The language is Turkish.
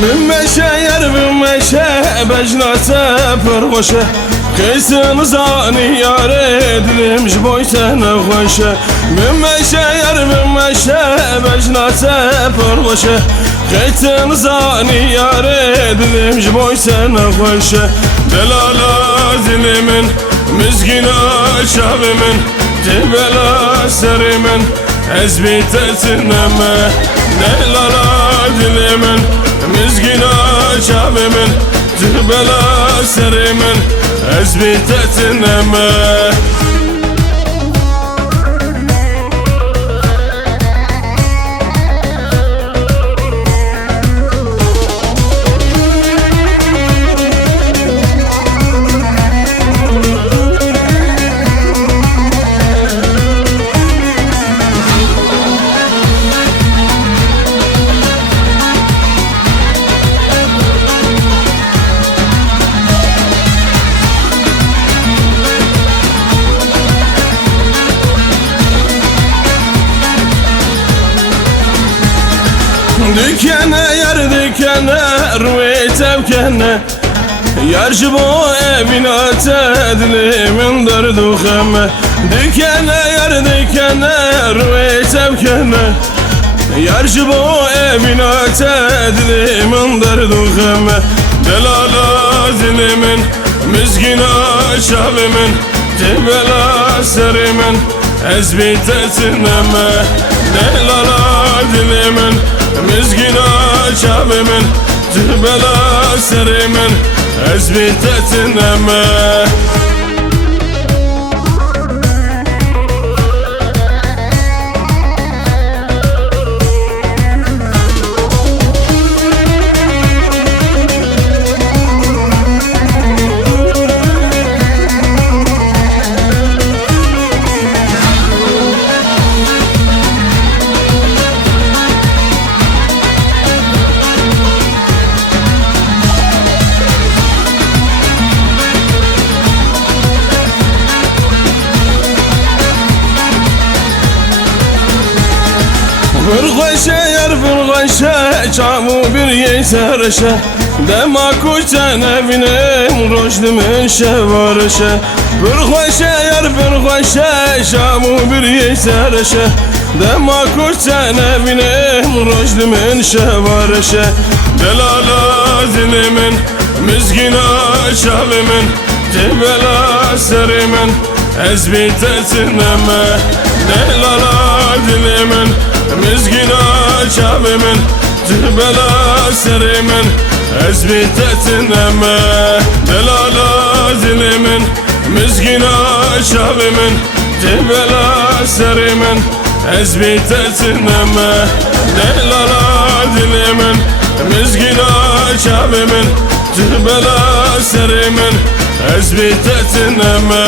من مشاير من مشا بجناته پرغوشه قيسن زاني يا ريد مش بويتنا غوشه من مشاير من مشا بجناته پرغوشه قيسن زاني يا ريد مش بويتنا غوشه دلالا زلمن مزقنا شابمن جبلا سرمن ezbitetineme Neylala dilimin Mizgina şabimin Cürbela serimin ezbitetineme Dükene yer dükene rüve tevkene Yarşı bu evin atedlimin derdu kheme Dükene yer dükene rüve tevkene Yarşı bu evin atedlimin derdu kheme Delala zilimin mizgina şabimin Cebela serimin ezbitetineme Delala dilimin mizgina şabimin Cürbela serimin ezbitetineme Fırgaşe yer fırgaşe çamu bir yeterşe Dema kuçen evinim roşdimin şevarşe Fırgaşe yer fırgaşe çamu bir yeterşe Dema kuçen evinim roşdimin şevarşe Delala zilimin mizgina şabimin Cebela serimin ezbitetineme Delala dilimin mizgina şabimin Cürbela serimin ezbitetineme Delala zilimin mizgina şabimin Cürbela serimin ezbitetineme Delala dilimin mizgina şabimin Cürbela serimin ezbitetineme